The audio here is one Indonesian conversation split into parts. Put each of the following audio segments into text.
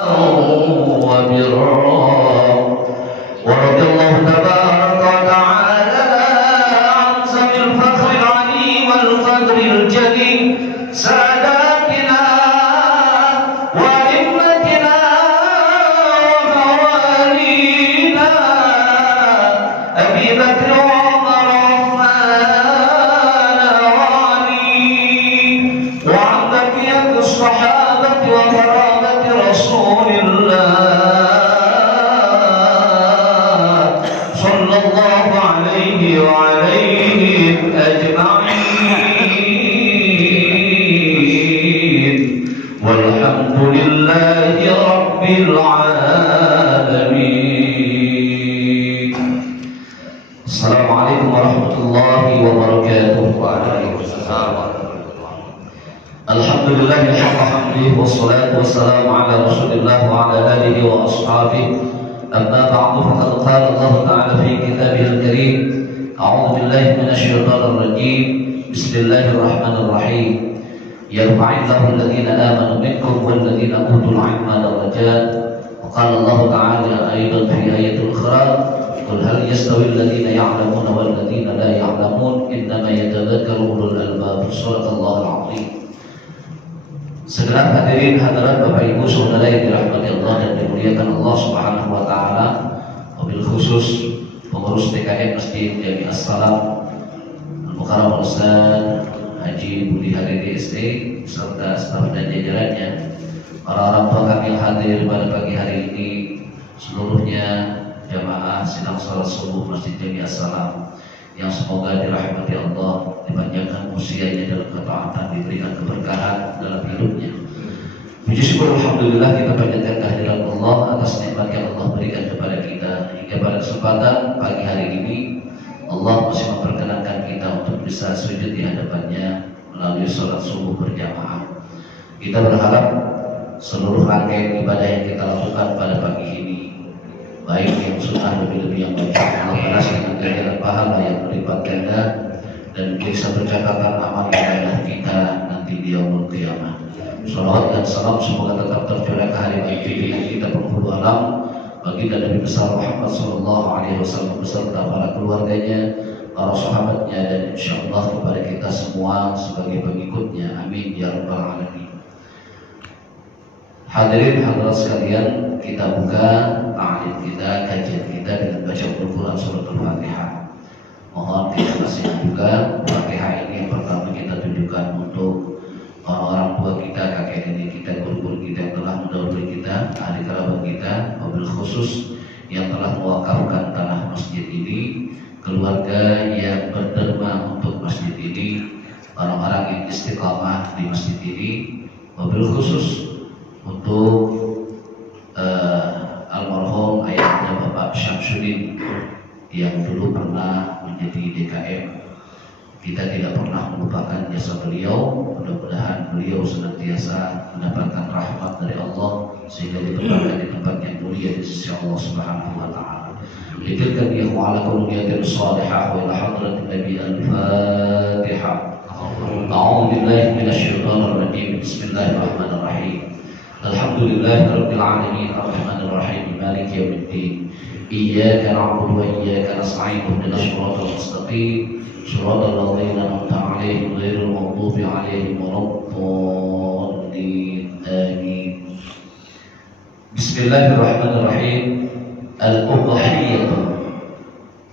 وبرا ورضي الله تبارك وتعالى عن ذوي الفخر العليم والقدر الجليل ساداتنا وأئمتنا وموالينا أبي بكر وعمر وعثمان وعلي وعن بقية الصحابة وقرابة رسول الله صلى الله عليه وعليهم أجمعين والحمد لله رب العالمين. السلام عليكم ورحمة الله وبركاته. وعليكم السلام ورحمة الله. الحمد لله حق حمده والصلاة والسلام على رسول الله وعلى آله وأصحابه. أما بعد فقد قال الله تعالى في كتابه الكريم: أعوذ بالله من الشيطان الرجيم. بسم الله الرحمن الرحيم. يرفع الله الذين آمنوا منكم والذين أوتوا العلم درجات. وقال الله تعالى أيضا في آية أخرى: قل هل يستوي الذين يعلمون والذين لا يعلمون إنما يتذكر أولو الألباب. صدق الله العظيم. Segenap hadirin hadirat Bapak Ibu saudara yang dirahmati Allah dan dimuliakan Allah Subhanahu wa taala, wabil khusus pengurus TKM Masjid Jami As-Salam Al-Mukarram Ustaz Haji Budi Hariri SD serta staf dan jajarannya, para orang tua kami yang hadir pada pagi hari ini, seluruhnya jamaah sidang salat subuh Masjid Jami As-Salam yang semoga dirahmati Allah, dipanjangkan usianya dalam ketaatan, diberikan keberkahan dalam hidupnya. Puji syukur alhamdulillah kita panjatkan kehadiran Allah atas nikmat yang Allah berikan kepada kita hingga pada kesempatan pagi hari ini Allah masih memperkenankan kita untuk bisa sujud di hadapannya melalui sholat subuh berjamaah. Kita berharap seluruh rangkaian ibadah yang kita lakukan pada pagi ini, baik yang sunnah lebih-lebih yang baik, Allah balas dengan ganjaran pahala yang berlipat ganda dan bisa bercatatan amal ibadah kita nanti di yaumul qiyamah. Salawat dan salam semoga tetap tercurah ke hari pimpinan kita penghulu alam, baginda Nabi besar Muhammad sallallahu alaihi wasallam beserta para keluarganya, para sahabatnya, dan insyaallah kepada kita semua sebagai pengikutnya. Amin ya rabbal alamin. Hadirin hadirat sekalian, kita buka ta'lim kita, kajian kita dengan baca Al-Quran surat Al-Fatihah. Mohon kita masih juga Fatihah ini yang pertama kita tujukan untuk orang tua kita, kakek nenek kita, guru-guru kita yang telah mendahului kita, ahli kerabat kita, wabil khusus yang telah mewakafkan tanah masjid ini, keluarga yang berderma untuk masjid ini, orang-orang yang istiqamah di masjid ini, wabil khusus untuk almarhum ayahnya Bapak Syamsuddin yang dulu pernah menjadi DKM. Kita tidak pernah melupakan jasa beliau. Mudah-mudahan beliau senantiasa mendapatkan rahmat dari Allah sehingga ditempatkan di tempat yang mulia di sisi Allah Subhanahu wa taala. Litilkan ya ala qulubiyatil salihah wa ila hadratin Nabi al-Fatihah. A'udzu billahi minasyaitonir rajim. Bismillahirrahmanirrahim. Alhamdulillahi rabbil alamin arrahmanir rahim maliki yaumiddin. Iyyaka na'budu wa iyyaka nasta'in ihdinas siratal mustaqim siratal ladzina an'amta 'alaihim ghairil maghdubi 'alaihim waladdallin. Amin. Bismillahirrahmanirrahim.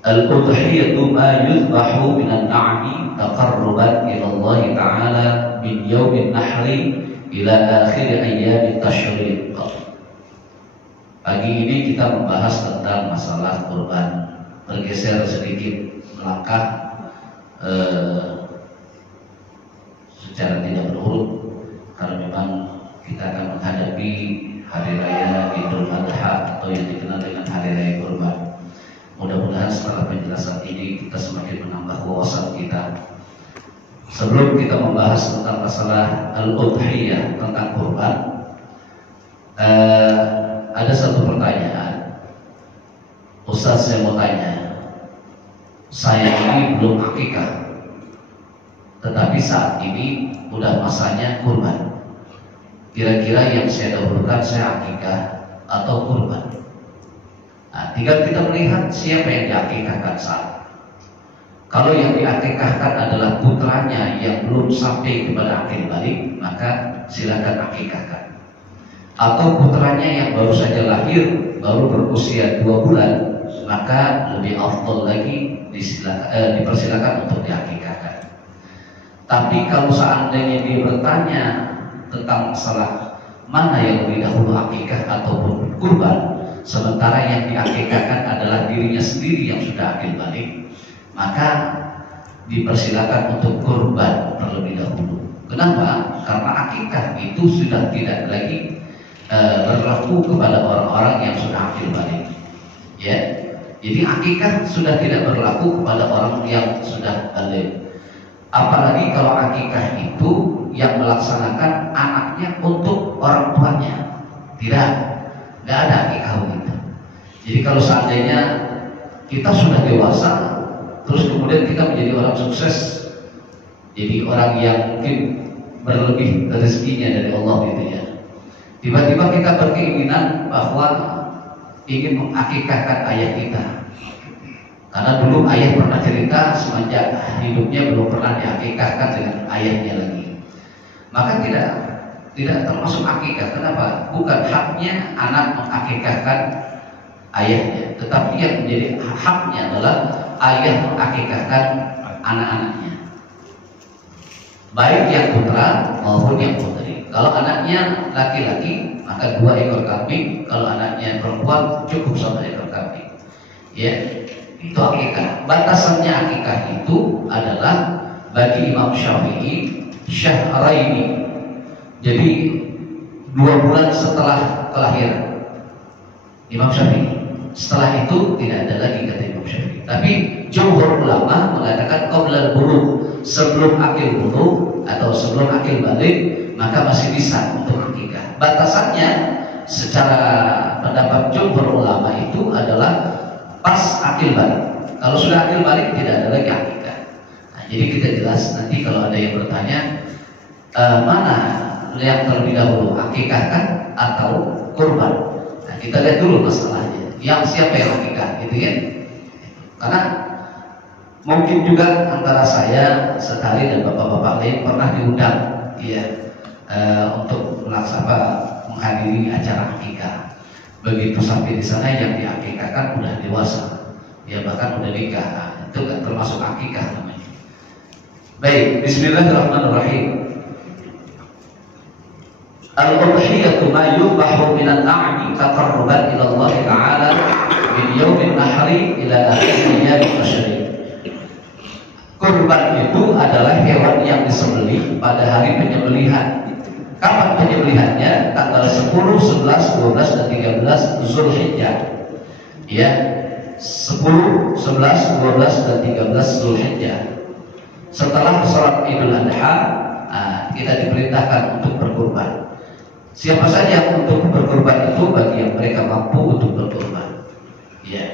Al-udhiyatu ma yudbahu minan na'mi taqarruban ila Allah ta'ala min yaumin nahri ila akhir ayyamit tasyriq. Pagi ini kita membahas tentang masalah kurban. Bergeser sedikit melangkah secara tidak berurut karena memang kita akan menghadapi hari raya Idul Adha atau yang dikenal dengan hari raya kurban. Mudah-mudahan setelah penjelasan ini kita semakin menambah wawasan kita. Sebelum kita membahas tentang masalah al-udhiyah, tentang kurban, ada satu pertanyaan. Ustaz, saya mau tanya, saya ini belum akikah, tetapi saat ini udah masanya kurban. kira-kira yang saya dahulukan, saya akikah atau kurban. Nah, tinggal kita melihat siapa yang diakikahkan saat. Kalau yang diakikahkan adalah putranya yang belum sampai kepada akil balik, maka silakan akikahkan. Atau putranya yang baru saja lahir, baru berusia 2 bulan, maka lebih afdal lagi dipersilakan untuk diakikahkan. Tapi kalau seandainya dia bertanya tentang masalah mana yang lebih dahulu akikah ataupun kurban, sementara yang diakikahkan adalah dirinya sendiri yang sudah akil balik, maka dipersilakan untuk kurban terlebih dahulu. Kenapa? Karena akikah itu sudah tidak lagi berlaku kepada orang-orang yang sudah akil balik. Ya, jadi akikah sudah tidak berlaku kepada orang yang sudah balik. Apalagi kalau akikah itu yang melaksanakan anaknya untuk orang tuanya. Tidak ada akikah begitu. Jadi kalau seandainya kita sudah dewasa, terus kemudian kita menjadi orang sukses, jadi orang yang mungkin berlebih rezekinya dari Allah gitu ya. Tiba-tiba kita berkeinginan bahwa ingin mengakikahkan ayah kita. Karena dulu ayah pernah cerita semenjak hidupnya belum pernah diakikahkan dengan ayahnya lagi. Maka tidak termasuk akikah. Kenapa? Bukan haknya anak mengakikahkan ayahnya, tetapi yang menjadi haknya adalah ayah mengakikahkan anak-anaknya, baik yang putra maupun yang putri. Kalau anaknya laki-laki maka 2 ekor kambing, kalau anaknya perempuan cukup 1 ekor kambing. Ya, itu akikah. Batasannya akikah itu adalah bagi Imam Syafi'i syahraini. Jadi 2 bulan setelah kelahiran Imam Syafi'i. Setelah itu tidak ada lagi kata Imam Syafi'i. Tapi jumhur ulama mengatakan qablal bulugh, sebelum akil bulugh atau sebelum akil balik, maka masih bisa untuk akikah. Batasannya secara pendapat jumhur ulama itu adalah pas akil balik. Kalau sudah akil balik tidak ada lagi akikah. Nah, jadi kita jelas nanti kalau ada yang bertanya mana yang terlebih dahulu, akikahkan atau kurban. Nah, kita lihat dulu masalahnya. Yang siapa yang akikah, gitu kan? Karena mungkin juga antara saya sekali dan bapak-bapak lain pernah diundang, ya, untuk menghadiri acara akikah. Begitu sampai di sana yang diakikahkan udah dewasa, ya bahkan udah nikah. Nah, itu kan termasuk akikah namanya. Baik, Bismillahirrahmanirrahim. Al-udhiyatu ma yubahu minan na'mi taqarruban ila Allah Ta'ala min yaumin nahri ila akhir ayyamil tashrik. Kurban itu adalah hewan yang disembelih pada hari penyembelihan. Kapan penyembelihannya? Tanggal 10, 11, 12 dan 13 Zulhijjah. Ya, 10, 11, 12 dan 13 Zulhijjah. Setelah sholat Idul Adha, kita diperintahkan untuk berkurban. Siapa saja untuk berkurban itu bagi yang mereka mampu untuk berkurban. Ya.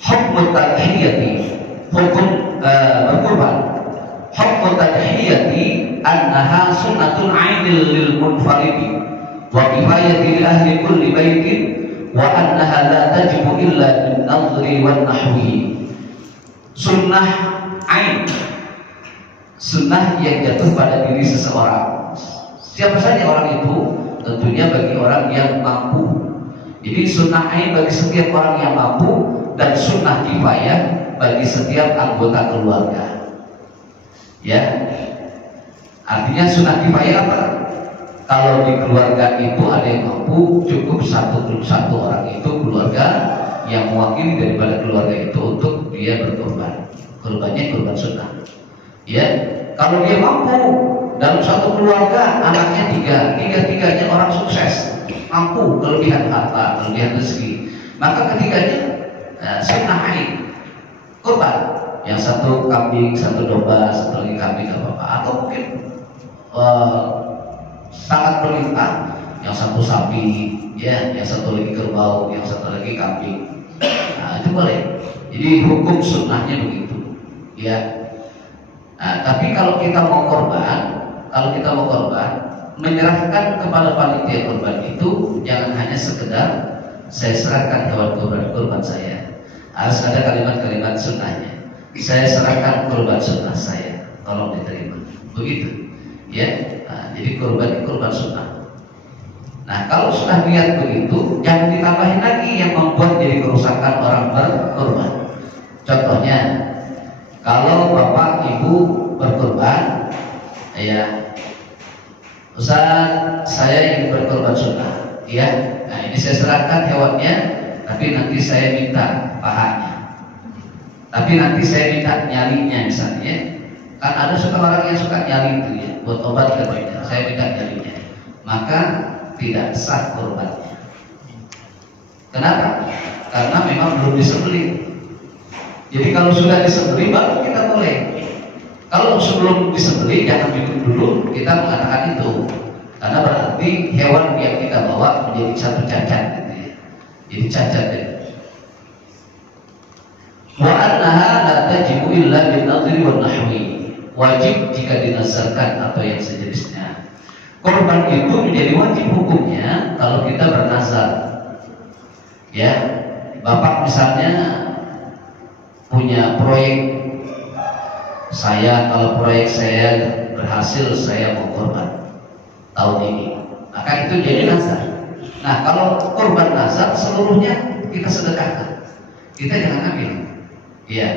Hukm tadhiyati, hukum berkurban. Hukm tadhiyati annaha sunnatun 'ainil lil munfaridi wa kifayati li ahli kulli baitin wa annaha la tajibu illa bin nadhri wan nahwi. Sunnah 'ain, sunnah yang jatuh pada diri seseorang. Siapa saja orang itu, tentunya bagi orang yang mampu. Jadi sunnah ain bagi setiap orang yang mampu, dan sunnah kifayah bagi setiap anggota keluarga. Ya, artinya sunnah kifayah apa? Kalau di keluarga itu ada yang mampu, cukup satu orang itu keluarga yang mewakili daripada keluarga itu untuk dia berkorban. Korbannya korban sunnah. Ya, kalau dia mampu, dalam satu keluarga anaknya tiga-tiganya orang sukses, mampu, kelebihan harta, kelebihan rezeki, maka ketiganya sunnah ain, kurban. Yang satu kambing, satu domba, satu lagi kambing apa-apa, atau mungkin sangat berlimpah, yang satu sapi, ya, yang satu lagi kerbau, yang satu lagi kambing. Nah, itu boleh. Jadi hukum sunnahnya begitu, ya. Nah, tapi kalau kita mau korban, menyerahkan kepada panitia kurban itu jangan hanya sekedar saya serahkan hewan kurban saya. Harus ada kalimat-kalimat sunnahnya. Saya serahkan kurban sunnah saya, tolong diterima. Begitu, ya. Nah, jadi kurban sunnah. Nah, kalau sudah niat begitu, jangan ditambahin lagi yang membuat jadi kerusakan orang berkurban. Contohnya, kalau bapak ibu berkurban, ya, Ustaz, saya ingin berkurban sunnah, ya. Nah, ini saya serahkan hewannya, tapi nanti saya minta pahanya, tapi nanti saya minta nyalinya misalnya. Kan ada suka orang yang suka nyali itu ya, buat obat katanya. Saya minta nyalinya, maka tidak sah kurbannya. Kenapa? Karena memang belum disembelih. Jadi kalau sudah disembelih baru kita boleh. Kalau sebelum disembelih jangan bikin dulu kita mengatakan itu. Karena berarti hewan yang kita bawa menjadi satu cacat gitu ya. Jadi cacat ya. Wa annaha la tajibu illa bin nadri wan nahwi. Wajib jika dinazarkan atau yang sejenisnya. Korban itu menjadi wajib hukumnya kalau kita bernazar. Ya, bapak misalnya punya proyek, kalau proyek saya berhasil saya mau korban tahun ini, maka itu jadi nazar. Nah, kalau korban nazar seluruhnya kita sedekahkan, kita jangan ambil. Ya,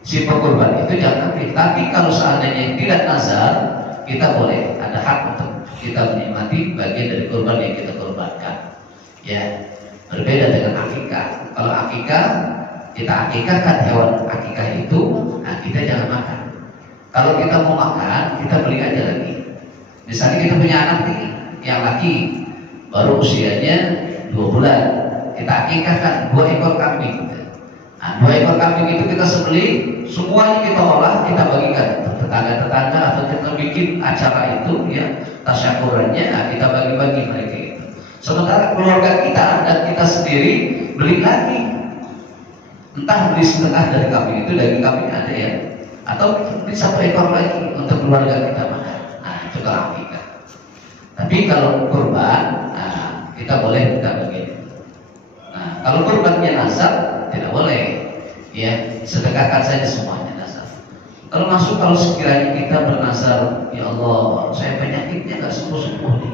si pekorban itu jangan ambil. Tapi kalau seandainya tidak nazar, kita boleh, ada hak untuk kita menikmati bagian dari kurban yang kita korbankan. Ya, berbeda dengan akikah. Kalau akikah, kita akikahkan hewan akikah itu, nah kita jangan makan. Kalau kita mau makan, kita beli aja lagi. Misalnya kita punya anak nih, yang laki, baru usianya 2 bulan, kita akikahkan 2 ekor kambing. Nah, 2 ekor kambing itu kita sembelih, semuanya kita olah, kita bagikan tetangga-tetangga atau kita bikin acara itu ya, tasyakurannya, nah, kita bagi-bagi mereka itu. Sementara keluarga kita dan kita sendiri beli lagi, entah beli setengah dari kambing itu, daging kambing ada ya, atau beli 1 ekor lagi untuk keluarga kita makan. Nah, itu kalau akikah. Tapi kalau kurban, nah, kita boleh kita begini. Nah, kalau kurbannya nazar tidak boleh, ya, sedekahkan saja semuanya nazar. Kalau sekiranya kita bernazar, ya Allah, saya penyakitnya nggak sembuh-sembuh nih.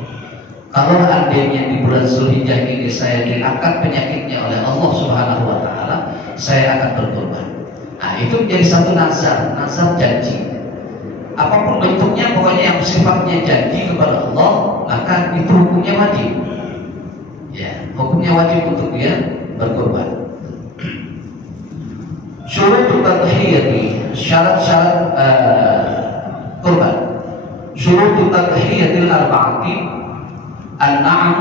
Kalau andainya di bulan Zulhijjah ini saya diangkat penyakitnya oleh Allah Subhanahu Wa Taala, saya akan berkorban. Nah, itu menjadi satu nazar janji. Apapun bentuknya, pokoknya yang sifatnya janji kepada Allah, maka itu hukumnya wajib. Ya, hukumnya wajib untuk dia berkorban. Syurut tadhiyati, syarat-syarat kurban. Syurut tadhiyatil arba'ati an-na'am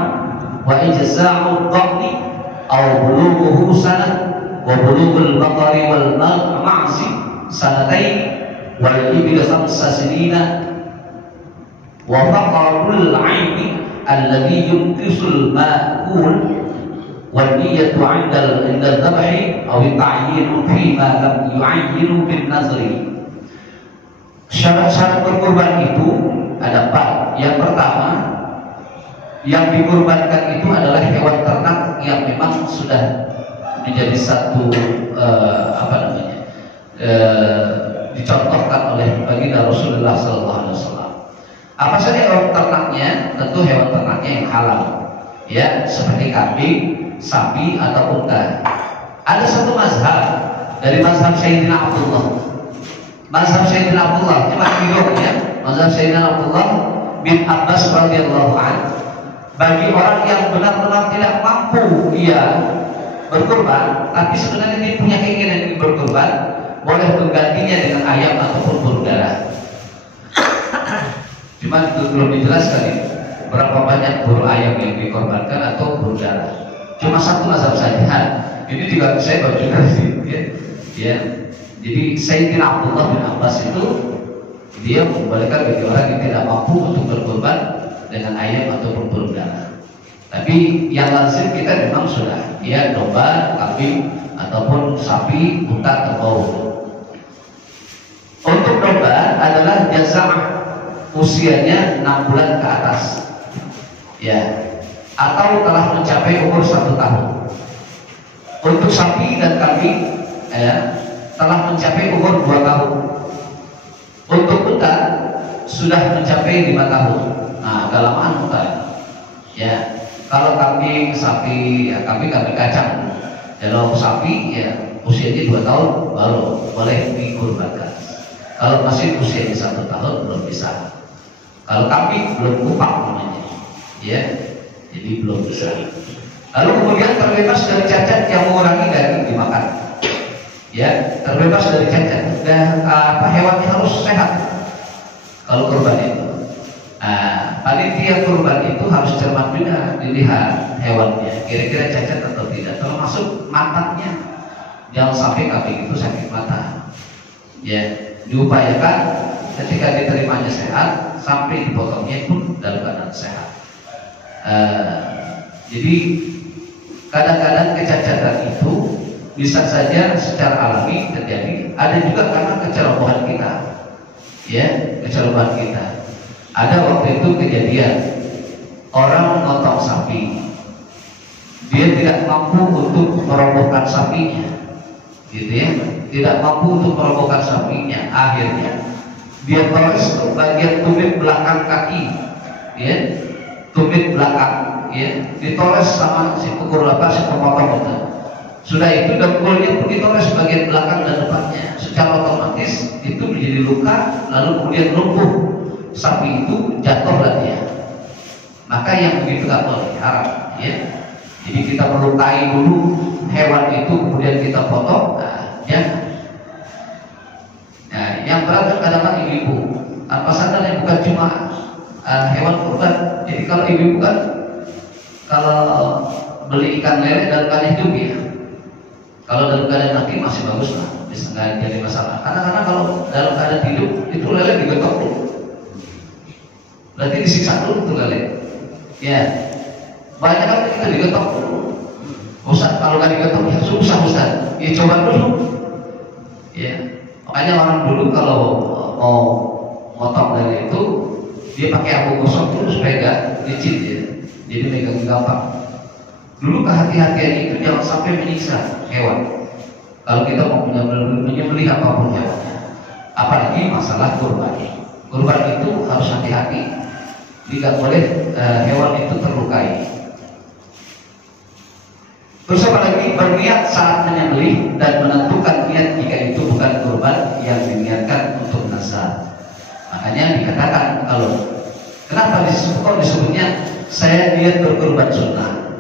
wa ijza'u dhani aw bulughuhu sanah wa bulughul baqari wal ma'zi sanatain wal ibil 5 sinina wa faqarul 'aini alladhi yunqisul ma'kul والنية عند الذبح أو التعيين فيما لم يعين بالنذر. Syarat-syarat berkurban itu ada 4. Yang pertama, yang dikurbankan itu adalah hewan ternak yang memang sudah menjadi satu dicontohkan oleh baginda Rasulullah SAW. Apa saja hewan ternaknya? Tentu hewan ternaknya yang halal, ya, seperti kambing, sapi atau unta. Ada satu mazhab dari mazhab Sayyidina Abdullah. Mazhab Sayyidina Abdullah, ya, mazhab Sayyidina Abdullah bin Abbas radhiyallahu anhu. Bagi orang yang benar-benar tidak mampu dia berkurban, tapi sebenarnya dia punya keinginan ingin berkurban, boleh menggantinya dengan ayam ataupun burung dara. Cuma itu belum dijelaskan ya, berapa banyak burung ayam yang dikorbankan atau burung dara. Cuma satu mazhab saja. Ini juga saya baru juga sih, ya. Jadi Sayyidina Abdullah bin Abbas itu dia membolehkan bagi orang yang tidak mampu untuk berkorban dengan ayam ataupun burung dara. Tapi yang lazim kita memang sudah, ya, domba, kambing ataupun sapi, unta atau bau. Untuk domba adalah jaza'ah. usianya 6 bulan ke atas, ya, atau telah mencapai umur 1 tahun. Untuk sapi dan kambing, ya, telah mencapai umur 2 tahun. Untuk unta sudah mencapai 5 tahun. Nah, agak lamaan unta, ya. Kalau kambing, sapi, ya, kambing kacang. Kalau sapi, ya, usianya 2 tahun baru boleh dikurbankan. Kalau masih usianya 1 tahun belum bisa. Kalau kambing belum kupak namanya, ya, jadi belum bisa. Lalu kemudian terbebas dari cacat yang mengurangi daging dimakan, ya, terbebas dari cacat. Dan hewannya harus sehat. Kalau kurban itu, panitia kurban itu harus cermat juga dilihat hewannya, kira-kira cacat atau tidak, termasuk matanya. Jangan sampai kambing itu sakit mata, ya. Diupayakan ketika diterimanya sehat sampai dipotongnya pun dalam keadaan sehat. Jadi kadang-kadang kecacatan itu bisa saja secara alami terjadi. Ada juga karena kecerobohan kita, ya, kecerobohan kita. Ada waktu itu kejadian orang memotong sapi, dia tidak mampu untuk merobohkan sapinya, gitu ya, tidak mampu untuk merobohkan sapinya. Akhirnya dia tores bagian tumit belakang kaki, ya, tumit belakang, ya, ditores sama si pemotong itu. Sudah itu dengkulnya pun ditores bagian belakang dan depannya. Secara otomatis itu menjadi luka, lalu kemudian lumpuh. Sapi itu jatuhlah dia. Maka yang begitu tak boleh, haram, ya. Jadi kita melukai dulu hewan itu, kemudian kita potong. Jangan. Nah, yang berat kadang-kadang ibu-ibu tanpa sadar, yang bukan cuma hewan kurban. Jadi kalau ibu-ibu kan kalau beli ikan lele dalam keadaan hidup, ya, kalau dalam keadaan mati masih bagus lah, bisa nggak jadi masalah. Karena kalau dalam keadaan hidup itu lele digetok dulu, berarti disiksa dulu tuh lele. Ya, banyak kan kita digetok dulu. Ustaz, kalau nggak digetok ya susah Ustaz. Ya coba dulu. Ya, makanya orang dulu kalau mau motong dari itu dia pakai abu gosok dulu supaya nggak licin, ya. Jadi megang gampang. Dulu kehati-hatian itu jangan sampai menyiksa hewan. Kalau kita mau menyembelih apapun hewannya, apalagi masalah kurban. Kurban itu harus hati-hati. Tidak boleh hewan itu terlukai. Terus apalagi berniat saat menyembelih dan menentukan niat jika itu bukan kurban yang diniatkan untuk nazar. Makanya dikatakan kalau kenapa disebutnya saya niat berkurban sunnah,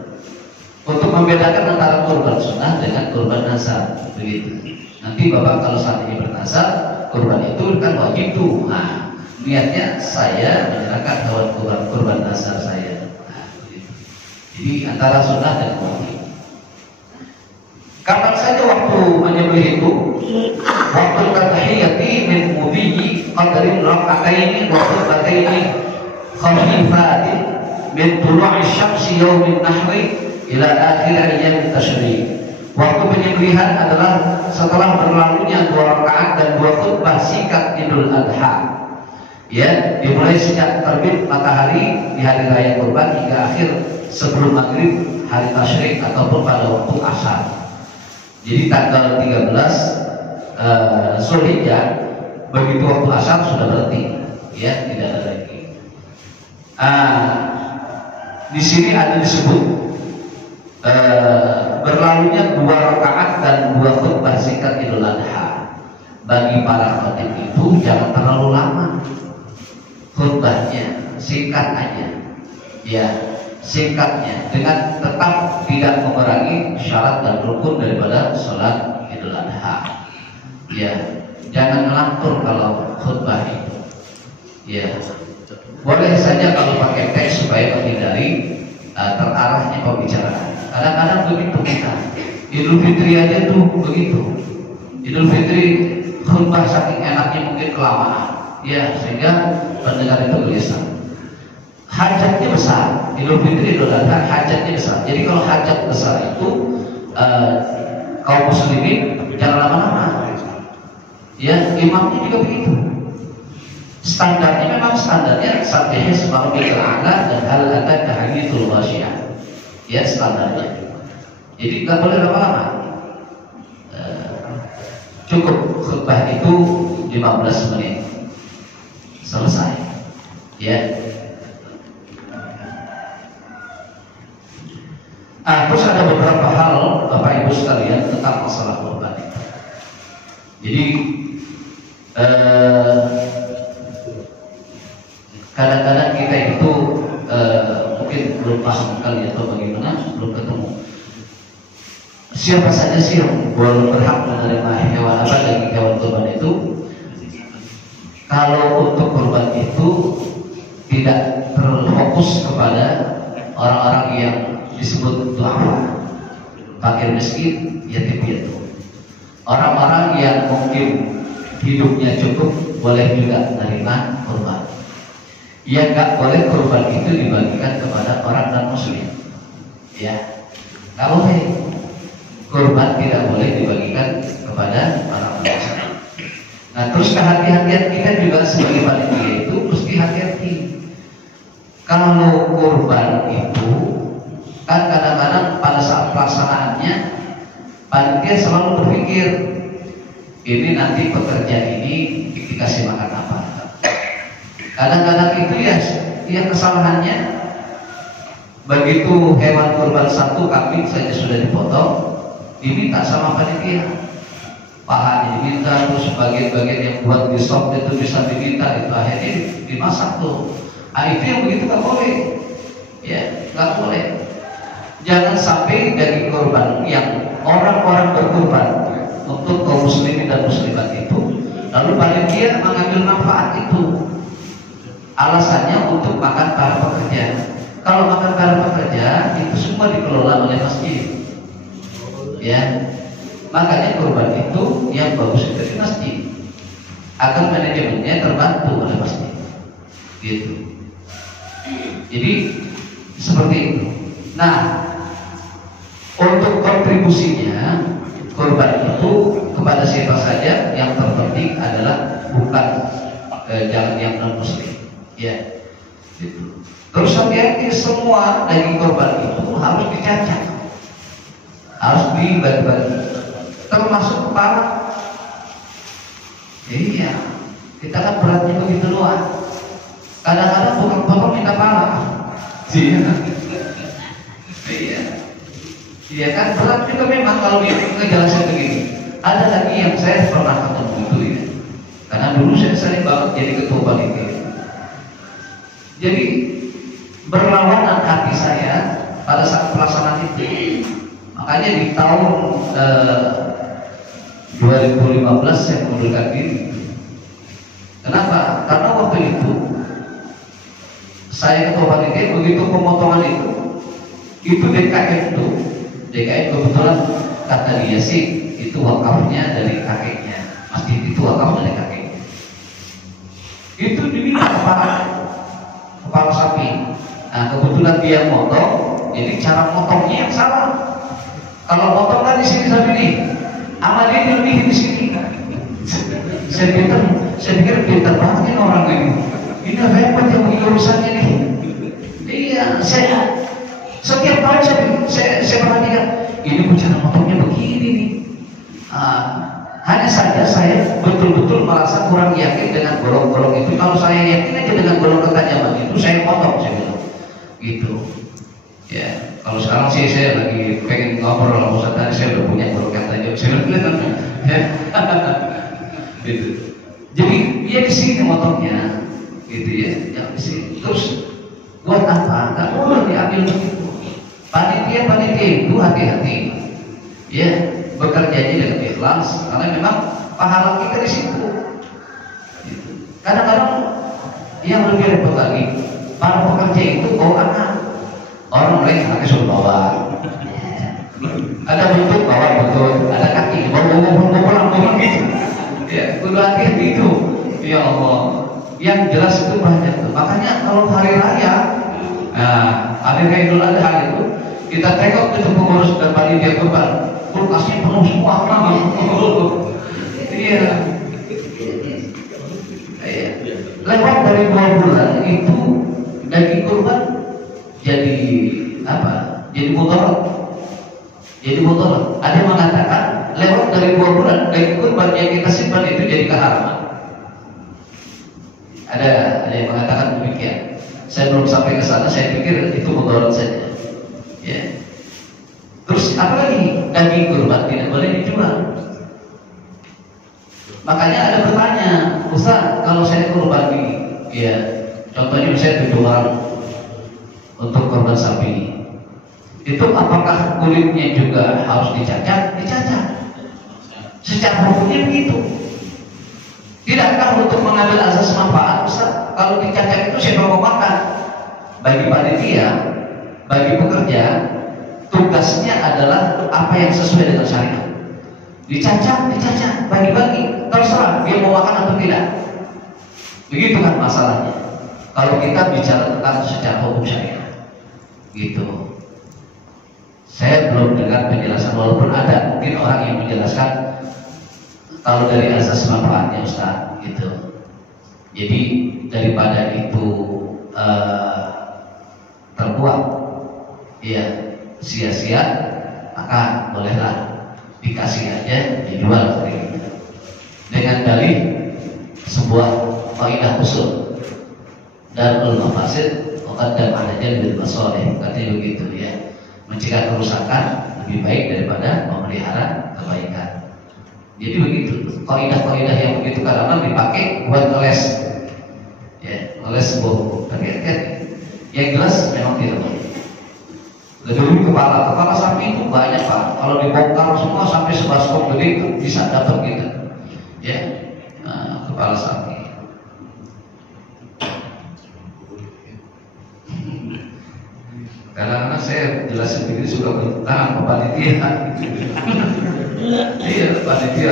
untuk membedakan antara kurban sunnah dengan kurban nazar. Begitu. Nanti Bapak kalau saat ini bernazar, kurban itu kan wajib tuh. Nah, niatnya saya menyerahkan hewan kurban nazar saya. Nah, begitu. Jadi antara sunnah dan wajib. Kapan saja waktu menyembelih itu? Waktu tahiyyati min mudhi'i qadarin rak'ataini wa khutbataini khafifatin min tulu'i syamsi yaumin nahri ila akhir ayyam tasyrik. Waktu penyembelihan adalah setelah berlalunya 2 rakaat dan 2 khutbah singkat Idul Adha. Ya, dimulai sejak terbit matahari di hari raya Kurban hingga akhir sebelum maghrib hari tasyrik ataupun pada waktu asar. Jadi tanggal 13 Zulhijjah begitu waktu asar sudah berhenti, ya, tidak ada lagi. Di sini ada disebut berlalunya 2 rakaat dan 2 khutbah singkat Idul Adha. Bagi para khatib itu jangan terlalu lama khutbahnya, singkat aja, ya, singkatnya, dengan tetap tidak mengurangi syarat dan rukun daripada sholat Idul Adha. Ya, jangan ngelantur kalau khutbah itu. Ya, boleh saja kalau pakai teks supaya menghindari terarahnya pembicaraan. Kadang-kadang begitu kita. Idul Fitri aja tuh begitu. Idul Fitri khutbah saking enaknya mungkin kelamaan, ya, sehingga pendengar itu gelisah. Hajatnya besar, Idul Fitri, Idul Adha hajatnya besar. Jadi kalau hajat besar itu kaum muslimin jangan lama-lama. Ya, imamnya juga begitu. Standarnya memang standarnya sabbih isma rabbikal a'la dan hal ataka hadithul ghasyiyah. Ya standarnya. Jadi nggak boleh lama-lama. Cukup khutbah itu 15 menit selesai. Ya. Terus ada beberapa hal Bapak Ibu sekalian tentang masalah kurban. Jadi kadang-kadang kita itu mungkin belum paham kali atau bagaimana, belum ketemu. Siapa saja sih yang boleh berhak menerima hewan apa dari hewan kurban itu? Kalau untuk kurban itu tidak terfokus kepada orang-orang yang disebut du'afa, fakir miskin, yatim piatu. Orang-orang yang mungkin hidupnya cukup boleh juga menerima kurban. Yang nggak boleh kurban itu dibagikan kepada orang non muslim. Ya, nggak boleh. Kurban tidak boleh dibagikan kepada orang muslim. Nah, terus kehati-hatian kita juga sebagai panitia itu mesti hati-hati. Kalau kurban itu kan kadang-kadang pada saat pelaksanaannya panitia selalu berpikir ini nanti pekerja ini dikasih makan apa. Kadang-kadang itu ya kesalahannya begitu hewan kurban satu kambing saja sudah dipotong, diminta sama panitia, pahanya diminta, terus bagian-bagian yang buat di sop itu bisa diminta, itu akhirnya dimasak tuh. Itu yang begitu nggak boleh, ya nggak boleh. Jangan sampai dari kurban yang orang-orang berkurban untuk kaum muslimin dan muslimat itu, lalu panitia mengambil manfaat itu. Alasannya untuk makan para pekerja. Kalau makan para pekerja itu semua dikelola oleh masjid. Ya, makanya kurban itu yang bagus itu di masjid, agar manajemennya terbantu oleh masjid. Gitu. Jadi seperti itu. Nah, untuk kontribusinya kurban itu kepada siapa saja, yang terpenting adalah bukan jangan yang non muslim. Ya, gitu. Terus hati-hati, semua daging kurban itu harus dicacah, harus dibagi-bagi, termasuk kepala. Iya, kita kan beratnya begitu luas. Kadang-kadang potong minta kepala. Iya, iya, iya kan berat juga memang kalau ngejelasin begini. Ada lagi yang saya pernah ketemu itu ya, karena dulu saya sering banget jadi ketua panitia. Jadi berlawanan hati saya pada saat pelaksanaan itu. Makanya di tahun 2015 saya mengundurkan diri. Kenapa? Karena waktu itu saya ketua panitia, begitu pemotongan itu DKM kebetulan kata dia sih itu wakafnya dari kakeknya, masjid itu wakaf dari kakeknya. Itu diminta kepala sapi. Nah, kebetulan dia motong, jadi cara motongnya yang salah. Kalau motong kan di sini sapi nih, sama dia lebih di sini. Saya pikir pintar banget nih orang ini. Ini repot yang begini urusannya nih. Iya, saya setiap kali saya perhatikan, ini cara motongnya begini nih. Hanya saja saya betul-betul merasa kurang yakin dengan bolong-bolong itu. Kalau saya yakin aja dengan bolong ketajaman itu, saya potong, saya bilang gitu. Ya, kalau sekarang sih saya lagi pengen ngobrol sama Ustaz tadi, saya udah punya bolong tajam, saya bilang ya. Gitu. Jadi dia di sini motongnya, gitu ya, yang di sini. Terus buat apa? Nggak boleh diambil begitu. Panitia itu hati-hati, ya, bekerjanya dengan ikhlas, karena memang pahala kita di situ. Kadang-kadang yang lebih repot lagi, para pekerja itu bawa anak, orang lain pakai suruh bawa. Ada bentuk bawa betul, ada kaki bawa gitu. Ya, kudu hati itu. Ya Allah, yang jelas itu banyak tuh. Makanya kalau hari raya, hari raya Idul Adha itu kita tengok itu pengurus dan panitia kurban, kulkasnya penuh semua lagi. Iya. dari 2 bulan itu daging kurban jadi apa? Jadi mudarat. Jadi mudarat. Ada yang mengatakan lewat dari 2 bulan daging kurban yang kita simpan itu jadi keharaman. Ada yang mengatakan demikian. Saya belum sampai ke sana, saya pikir itu mudarat saja. Ya. Terus apalagi daging kurban tidak boleh dijual. Makanya ada bertanya, Ustaz, kalau saya kurban ya, contohnya saya tujuan untuk korban sapi, itu apakah kulitnya juga harus dicacat? Dicacat. Secara hukumnya begitu. Tidakkah untuk mengambil asas manfaat, Ustaz, kalau dicacat itu siapa mau makan? Bagi panitia, bagi pekerja, tugasnya adalah apa yang sesuai dengan syariat. Dicacat, bagi-bagi, terserah dia mau makan atau tidak. Begitu kan masalahnya. Kalau kita bicara tentang secara hukum syariat, gitu. Saya belum dengar penjelasan, walaupun ada mungkin orang yang menjelaskan kalau dari asas manfaatnya, Ustaz, gitu. Jadi daripada itu terbuang, ya sia-sia, maka bolehlah dikasih aja dijual dengan dalih sebuah kaidah usul dan al-mafasid muqaddam 'ala jalbil masalih, katanya begitu ya. Mencegah kerusakan lebih baik daripada memelihara kebaikan. Jadi begitu kaidah-kaidah yang begitu kadang-kadang dipakai buat ngeles, ya, ngeles sebuah hukum. Tapi yang jelas memang tidak boleh. Dulu kepala sapi itu banyak Pak. Kalau dibongkar semua sampai sebaskom gede itu bisa dapat gitu. Ya, kepala sapi. Kadang-kadang saya jelasin begitu suka bertentangan ke panitia. Iya, panitia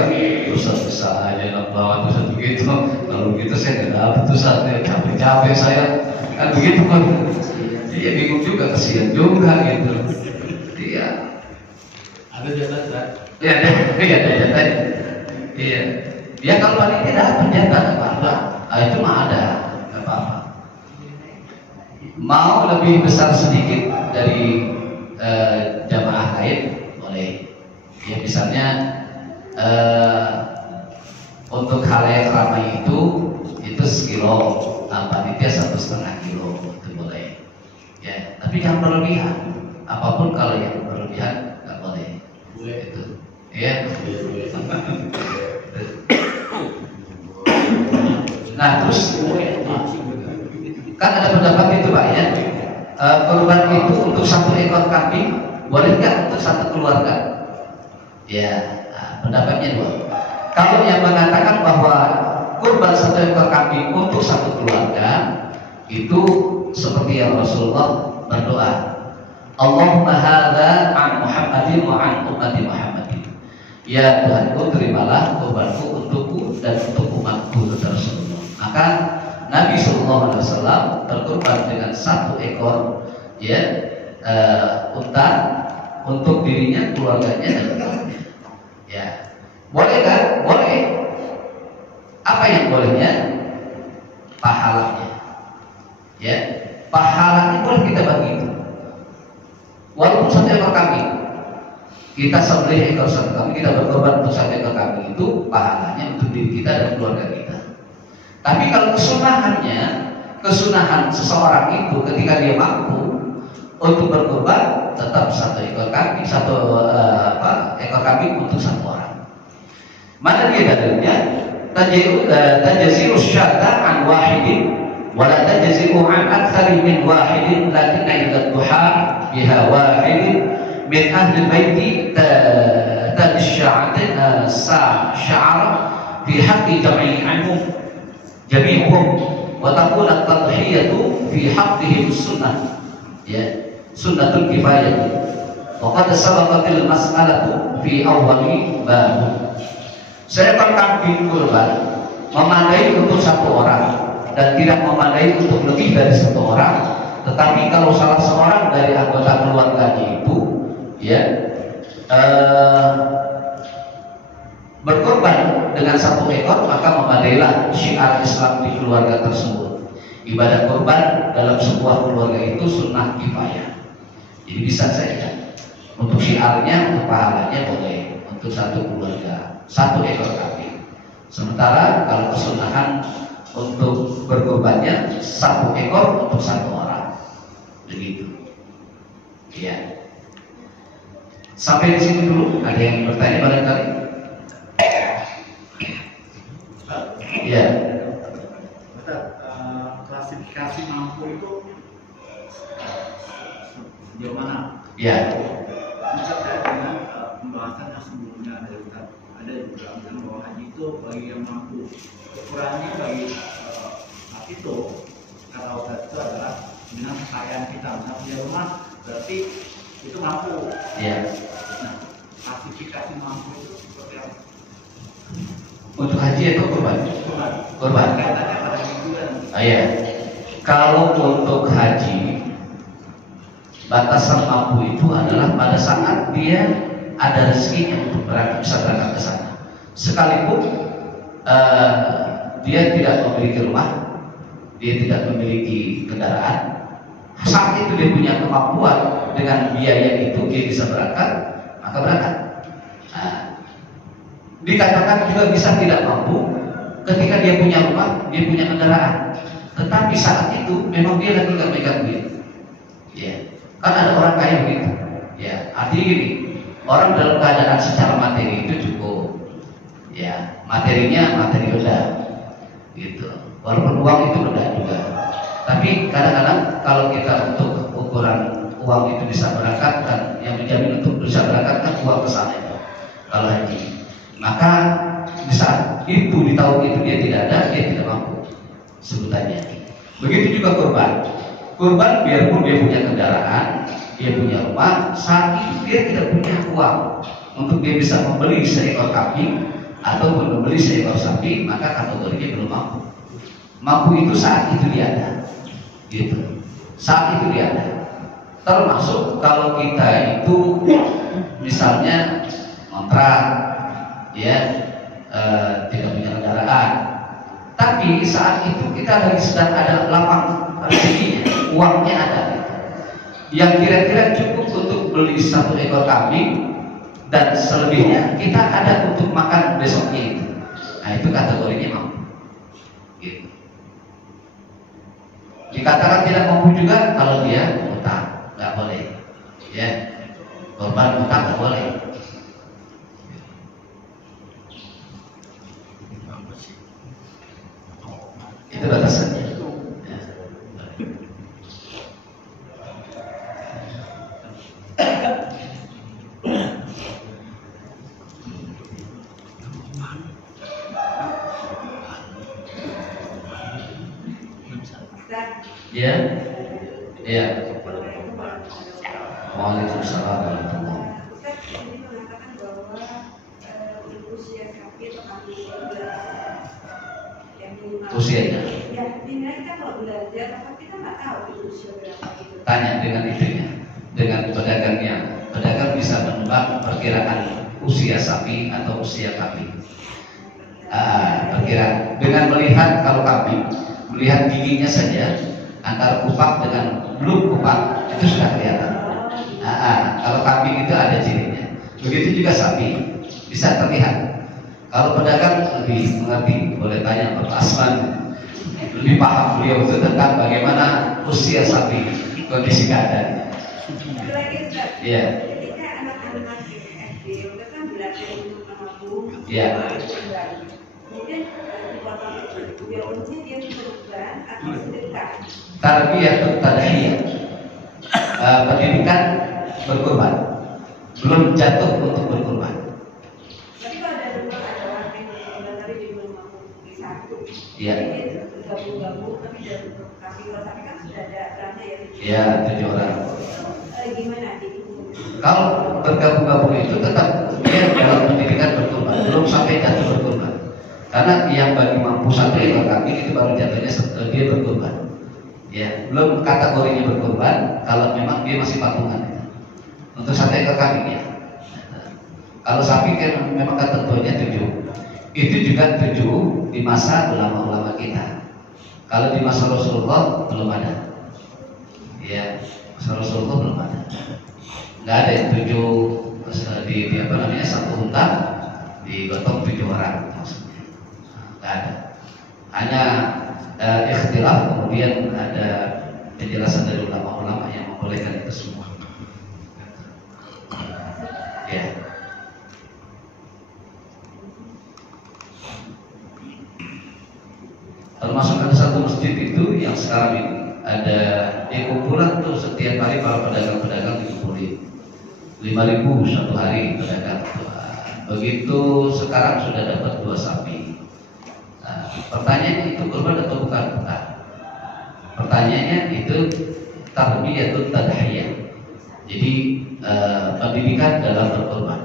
dosa aja nak bawa dosa begitu. Kalau begitu saya nggak dapat dosa, capek-capek saya. Kan begitu kan. Iya, bingung juga, kasihan juga gitu. Iya. Ada jatah tak? Iya, ada jatah. Iya. Ya kalau panitia dapat jatah nggak apa-apa. Itu mah ada, nggak apa-apa. Mau lebih besar sedikit dari jamaah lain boleh. Ya misalnya untuk halayak ramai itu sekilo, panitia 1,5 kilo itu boleh. Ya, tapi jangan berlebihan. Apapun kalau yang berlebihan nggak boleh. Itu, ya. Nah terus kan ada pendapat itu Pak ya. Kurban itu untuk 1 ekor kambing boleh nggak untuk 1 keluarga? Ya, pendapatnya 2. Kalau yang mengatakan bahwa kurban 1 ekor kambing untuk 1 keluarga itu seperti yang Rasulullah berdoa, Allahumma hadza an Muhammadin wa an ummati Muhammadin. Ya Tuhanku, terimalah kurbanku untukku dan untuk umatku, kata Rasulullah. Maka Nabi SAW berkurban dengan 1 ekor ya unta untuk dirinya, keluarganya dan temannya. Ya, boleh kan? Boleh. Apa yang bolehnya? Pahalanya. Ya, pahalanya boleh kita bagi itu. Walaupun 1 ekor kambing, kita sembelih ekor 1 kambing, kita berkorban untuk 1 ekor kambing, itu pahalanya untuk diri kita dan keluarga kita. Tapi kalau kesunahan seseorang itu ketika dia mampu untuk berkorban, tetap 1 ekor kambing, 1 ekor kambing untuk 1 orang. Mana dia dalilnya? Tajazi'u syata an wahidin wala tajazi'u an aktsari min wahidin, lakinna idza duha biha wahidin min ahli baiti tadsya'at sya'ara fi haqqi jam'i anhum jami'uhum wa taqul at-tadhiyatu fi haqqihim sunnah, ya, sunnatul kifayah. Wa qad sabaqatil mas'alatu fi awwali bab. Seekor kambing kurban memadai untuk 1 orang dan tidak memadai untuk lebih dari 1 orang. Tetapi kalau salah seorang dari anggota keluarganya itu ya berkorban dengan 1 ekor, maka memadailah syiar Islam di keluarga tersebut. ibadah kurban dalam sebuah keluarga itu sunnah kifayah. Jadi bisa saja. Untuk syiarnya, untuk pahalanya boleh. Untuk satu keluarga, 1 ekor kambing. Sementara kalau kesunahan untuk berkurbannya 1 ekor untuk 1 orang. Begitu. Ya. Sampai di sini dulu. Ada yang bertanya barangkali? Ya. Klasifikasi mampu itu sejauh mana? Ya. Ini terkait dengan pembahasan yang sebelumnya ada juga misalnya bahwa haji itu bagi yang mampu, ukurannya bagi itu kata Ustaz itu adalah dengan kekayaan kita. Misalnya punya rumah berarti itu mampu. Ya. Nah, klasifikasi mampu itu seperti apa? Untuk haji atau kurban? Kurban. Kaitannya pada itu kan? Ya. Kalau untuk haji, batasan mampu itu adalah pada saat dia ada rezekinya untuk bisa berangkat ke sana. Sekalipun dia tidak memiliki rumah, dia tidak memiliki kendaraan, saat itu dia punya kemampuan dengan biaya itu dia bisa berangkat, maka berangkat. Nah, dikatakan juga bisa tidak mampu ketika dia punya rumah, dia punya kendaraan, tetapi saat itu memang dia lagi nggak megang duit. Ya. Kan ada orang kaya begitu. Ya, artinya gini, orang dalam keadaan secara materi itu cukup. Ya, materinya materi rendah. Gitu. Walaupun uang itu rendah juga. Tapi kadang-kadang kalau kita untuk ukuran uang itu bisa berangkat dan yang menjamin untuk bisa berangkat kan uang ke sana itu. Kalau haji. Maka di saat itu di tahun itu dia tidak ada, dia tidak mampu sebutannya. Begitu juga kurban. Kurban biarpun dia punya kendaraan, dia punya rumah, saat itu dia tidak punya uang untuk dia bisa membeli seekor kambing ataupun membeli seekor sapi, maka kategorinya belum mampu. Mampu itu saat itu dia ada, gitu. Saat itu dia ada. Termasuk kalau kita itu misalnya kontrak, ya, tidak punya kendaraan, tapi saat itu kita lagi sedang ada lapang rezekinya, uangnya ada, yang kira-kira cukup untuk beli 1 ekor kambing dan selebihnya kita ada untuk makan besoknya itu. Nah itu kategorinya mampu. Gitu. Dikatakan tidak mampu juga kalau dia utang, nggak boleh. Ya, korban utang nggak boleh. Itu batasannya. Ya, ya. Waalaikumsalam warahmatullahi wabarakatuh. Ustaz ini mengatakan bahwa usia sapi atau kambing yang minimal. Usianya. Ya, dimana kita kalau belajar, apa kita nggak tahu itu usia berapa gitu. Tanya dengan itunya, dengan pedagangnya. Pedagang bisa menebak perkiraan usia sapi atau usia kambing. Perkiraan dengan melihat kalau kambing, melihat giginya saja antara kupak dengan belum kupak itu sudah kelihatan. Kalau kambing itu ada cirinya. Begitu juga sapi bisa terlihat. Kalau pedagang lebih mengerti, boleh tanya Pak Asman, lebih paham beliau itu tentang bagaimana usia sapi, kondisi keadaannya. Lagi Ustaz, Iya. ketika anak-anak SD udah kan belajar untuk menabung, Iya. kemudian dipotong itu, biolognya dia berubah atau sedekah. Tarbiyah tadhiyah, pendidikan berkurban, belum jatuh untuk berkurban. Tapi kalau ada rumah ada orang yang tadi di rumah di satu, Iya. jadi dia gabung-gabung, tapi dari kami kalau sapi kan sudah ada berapa ya? Ya, 7 orang. Gimana ini? Kalau bergabung-gabung itu tetap dia dalam pendidikan berkurban, belum sampai jatuh berkurban. Karena yang bagi mampu 1 ekor kambing itu baru jatuhnya dia berkurban. Ya, belum kategorinya berkurban kalau memang dia masih patungan. Untuk 1 ekor kambing ya. Kalau sapi kan memang ketentuannya 7. Itu juga 7 di masa ulama-ulama kita. Kalau di masa Rasulullah belum ada. Ya, masa Rasulullah belum ada. Nggak ada yang 7 di apa namanya, satu unta digotong 7 orang maksudnya. Nggak ada. Hanya ikhtilaf, kemudian ada penjelasan dari ulama-ulama yang membolehkan itu semua. Ya. Termasuk ada satu masjid itu yang sekarang ini ada di kuburan tuh, setiap hari para pedagang-pedagang dikumpulin 5.000 satu hari pedagang. Begitu sekarang sudah dapat 2 sapi. Pertanyaannya itu kurban atau bukan? Bukan. Pertanyaannya itu tarbiyatut tadhiyah. Jadi pendidikan dalam berkorban.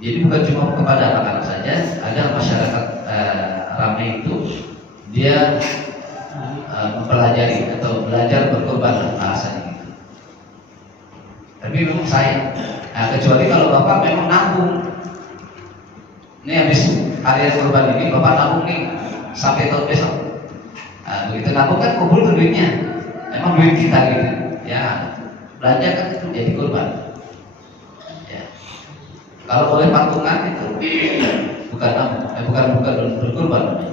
Jadi bukan cuma kepada anak-anak saja, ada masyarakat ramai itu dia mempelajari atau belajar berkorban bahasanya gitu. Tapi memang sayang. Kecuali kalau bapak memang nabung. Ini habis hari kurban ini bapak nabung nih sampai tahun besok. Begitu nabung kan kumpul duitnya. Memang duit kita gitu. Ya, belanja kan itu jadi kurban. Ya. Kalau boleh patungan itu bukan nabung, bukan berkurban namanya.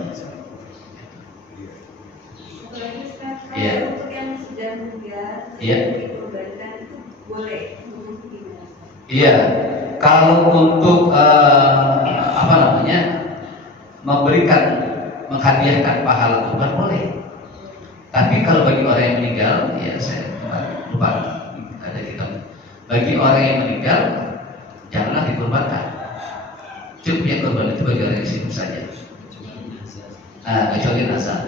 Iya. Untuk yang sudah meninggal, Iya. dikurbankan itu boleh. Iya. Kalau untuk apa namanya, memberikan, menghadiahkan pahala kurban boleh. Tapi kalau bagi orang yang meninggal, ya saya lupa ada kitab. Bagi orang yang meninggal, janganlah dikurbankan. Cukup yang kurban itu bagi orang yang hidup saja. Kecuali nazar.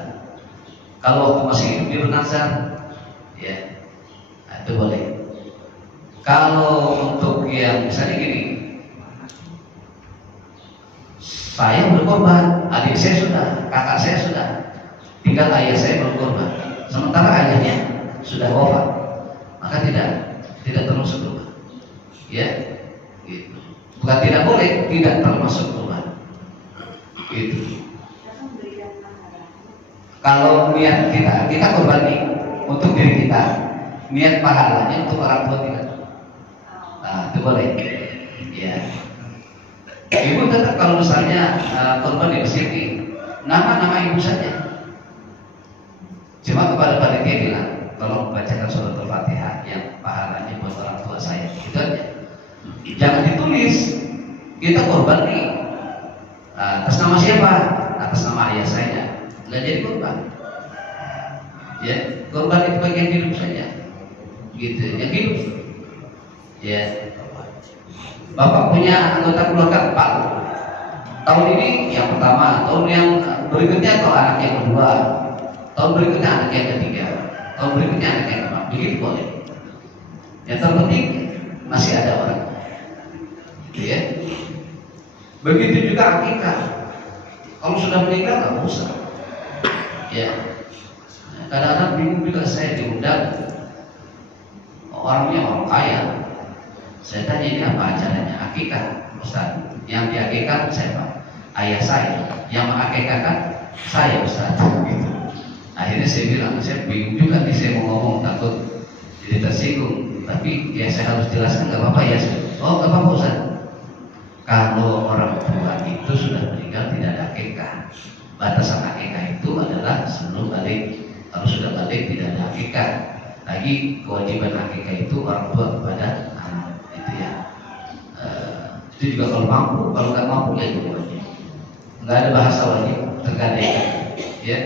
Kalau waktu masih hidup dia bernazar, ya, itu boleh. Kalau untuk yang misalnya gini, saya berkorban, adik saya sudah, kakak saya sudah, tinggal ayah saya berkorban. Sementara ayahnya sudah wafat, maka tidak termasuk kurban. Ya, gitu. Bukan tidak boleh, tidak termasuk kurban. Gitu. Kalau niat kita kurban nih untuk diri kita, niat pahalanya untuk orang tua kita. Itu boleh. Ya. Ibu tetap kalau misalnya kurban di masjid ini, nama ibu saja. Cuma kepada panitia bilang, tolong bacakan surat Al-Fatihah yang pahalanya buat orang tua saya. Itu aja. Jangan ditulis kita kurban nih atas nama siapa? Atas nama ayah saya. Nggak jadi kurban. Ya, kurban itu bagian hidup saja. Gitu, yang hidup. Ya. Bapak punya anggota keluarga 4. Tahun ini yang pertama, tahun yang berikutnya atau anak yang kedua, tahun berikutnya anak yang ketiga, tahun berikutnya anak yang keempat. Begitu boleh. Yang terpenting masih ada orang. Gitu ya. Begitu juga akikah. Kalau sudah meninggal nggak usah. Ya, kadang-kadang bingung juga saya diundang orangnya orang kaya. Saya tanya ini apa acaranya? Akikah, Ustaz. Yang diakikahkan siapa? Ayah saya. Yang mengakikahkan saya, Ustaz. Gitu. Akhirnya saya bilang, saya bingung juga nih saya mau ngomong, takut jadi tersinggung. Tapi ya saya harus jelaskan, nggak apa-apa ya. Oh, nggak apa-apa Ustaz. Kalau orang tua itu sudah meninggal tidak ada akikah. Batasan akikah itu adalah sebelum balik. Kalau sudah balik tidak ada akikah. Lagi kewajiban akikah itu orang tua kepada anak, itu ya. Itu juga kalau mampu, kalau nggak mampu ya itu wajib. Nggak ada bahasa wajib tergadaikan, ya.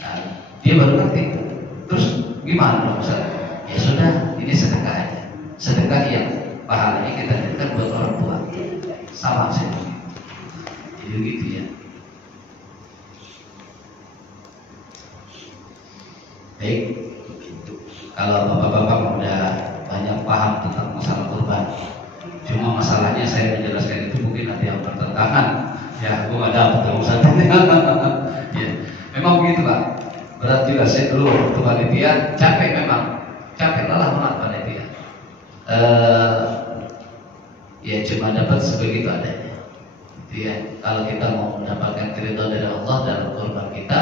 Nah, dia baru ngerti. Terus gimana dong Ustaz? Ya sudah, ini sedekah aja. Sedekah yang pahalanya kita berikan buat orang tua. Sama sih. Gitu ya. Baik, kalau bapak-bapak udah banyak paham tentang masalah kurban. Cuma masalahnya saya menjelaskan itu mungkin ada yang bertentangan. Ya, gua nggak dapat urusan. Ya, memang begitu Pak. Berat juga saya dulu waktu panitia, capek memang, capek lelah banget panitia. Ya cuma dapat sebegitu adanya. ya. Kalau kita mau mendapatkan keridhaan dari Allah dalam kurban kita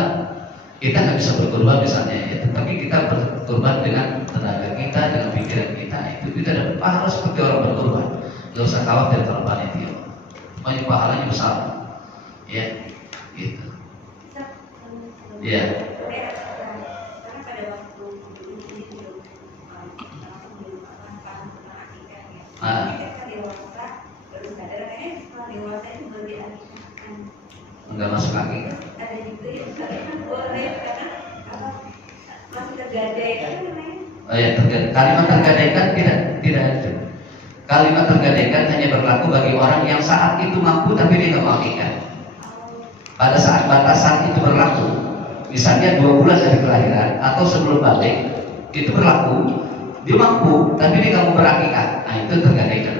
nggak bisa berkorban misalnya ya, tetapi kita berkorban dengan tenaga kita, dengan pikiran kita, itu kita dapat pahala seperti orang berkorban. Gak usah khawatir kalau panitia, pokoknya pahalanya besar, ya, gitu. Ya. Karena pada waktu ini belum ketika dewasa baru sadar, kayaknya setelah dewasa itu baru diakikahkan. Enggak masuk lagi. Ada juga yang kan boleh karena apa masih tergadaikan namanya. Oh ya, kalimat tergadaikan tidak ada. Kalimat tergadaikan hanya berlaku bagi orang yang saat itu mampu tapi dia nggak mau akikah. Pada saat batasan itu berlaku, misalnya 2 bulan dari kelahiran atau sebelum balik, itu berlaku. Dia mampu tapi dia nggak mau berakikah. Nah itu tergadaikan.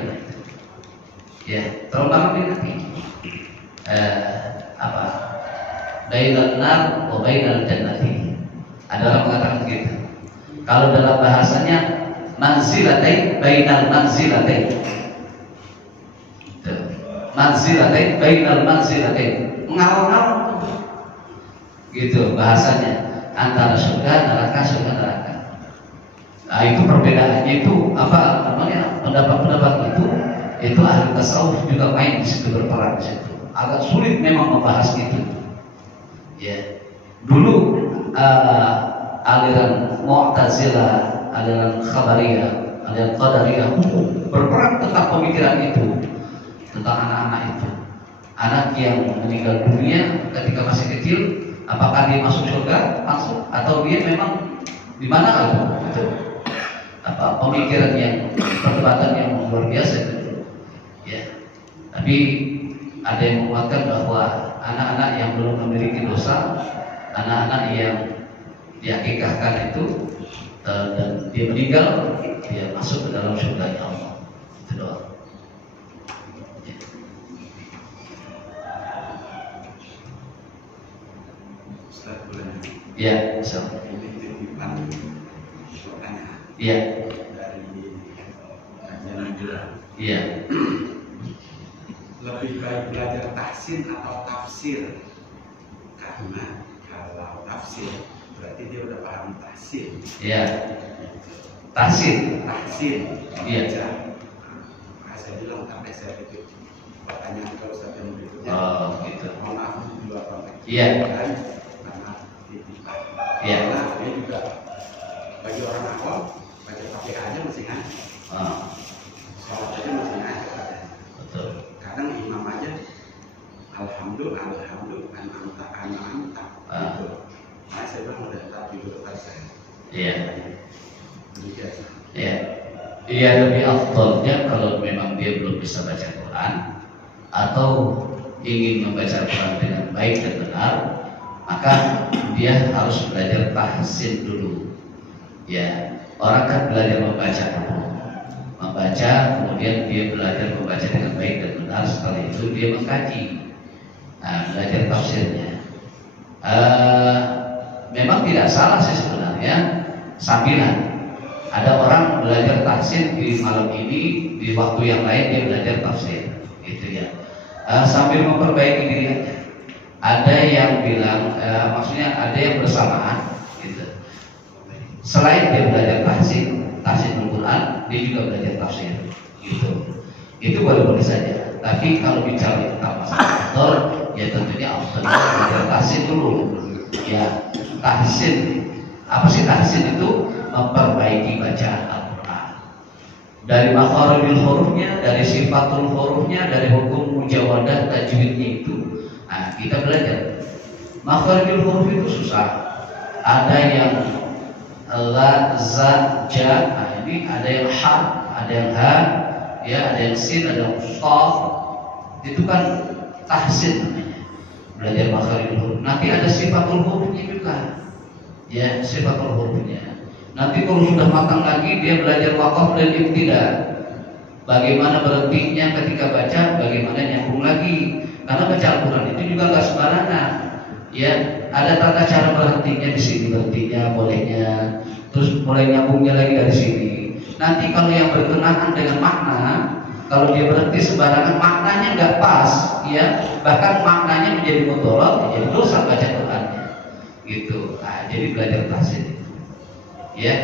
Ya, terumpama nanti. Bainal nar wa bainal jannati. Ada orang mengatakan begitu. Kalau dalam bahasanya manzilatain bainal manzilatain. Manzilatain bainal manzilatain. Ngawang-ngawang. Gitu bahasanya, antara surga neraka, surga neraka. Nah, itu perbedaannya itu apa namanya? Pendapat-pendapat itu ahli tasawuf juga main di situ, berperan di situ. Agak sulit memang membahas itu. Ya, dulu aliran Mu'tazilah, aliran Khabariyah, aliran Qadariyah berperang tentang pemikiran itu, tentang anak-anak itu, anak yang meninggal dunia ketika masih kecil, apakah dia masuk surga langsung atau dia memang di mana itu? Apa pemikiran yang perdebatan yang luar biasa itu, ya. Tapi ada yang menguatkan bahwa anak-anak yang belum memiliki dosa, anak-anak yang diakikahkan itu dan dia meninggal, dia masuk ke dalam surga Allah. Itu doang. Ya, so. Iya. Dari kajian Najla. Iya. Lebih baik belajar tahsin atau tafsir? Karena kalau tafsir berarti dia udah paham tahsin. Iya. Tahsin. Iya. Nah, saya bilang sampai saya itu pertanyaan ke Ustaz yang berikutnya. Oh, gitu. Mohon maaf di luar konteks. Iya. Karena titipan. Iya. Karena ini juga bagi orang awam baca Fatihah aja mesti ngaji. Sholat aja mesti ngaji. Betul. Kadang imam aja alhamdulillah an'amta. Gitu. Nah, saya bilang udah tak tidur saya. Iya. Biasa. Iya. Iya, lebih afdalnya kalau memang dia belum bisa baca Quran atau ingin membaca Quran dengan baik dan benar, maka dia harus belajar tahsin dulu. Ya, orang kan belajar membaca dulu. Membaca, kemudian dia belajar membaca dengan baik dan benar. Setelah itu dia mengkaji, belajar tafsirnya. Memang tidak salah sih sebenarnya sambilan. Ada orang belajar tafsir di malam ini, di waktu yang lain dia belajar tafsir, gitu ya. Sambil memperbaiki diri aja. Ada yang bilang, maksudnya ada yang bersamaan, gitu. Selain dia belajar tafsir Al-Quran, dia juga belajar tafsir, gitu. Itu boleh-boleh saja. Tapi kalau bicara tentang masalah aktor, ya tentunya belajar tafsir dulu. Ya, tafsir. Apa sih tafsir itu? Memperbaiki bacaan Al-Quran dari makharijul hurufnya, dari sifatul hurufnya, dari hukum mujawadah tajwidnya itu. Nah, kita belajar makharijul huruf itu susah. Ada yang la, za, ja. Nah, ini ada yang ha, ada yang ha, ya, ada yang sin, ada yang shaf. Itu kan tahsin namanya. Belajar makharijul huruf. Nanti ada sifatul hurufnya juga. Ya, sifatul hurufnya. Nanti kalau sudah matang lagi dia belajar waqaf dan ibtida. Bagaimana berhentinya ketika baca, bagaimana nyambung lagi. Karena baca Al-Quran itu juga nggak sembarangan. Ya, ada tata cara berhentinya di sini, berhentinya, bolehnya, terus mulai nyambungnya lagi dari sini. Nanti kalau yang berkenaan dengan makna, Kalau dia berhenti sembarangan, maknanya nggak pas, ya, bahkan maknanya menjadi mudorot, menjadi dosa baca Qurannya, gitu. Nah, jadi belajar tahsin, ya.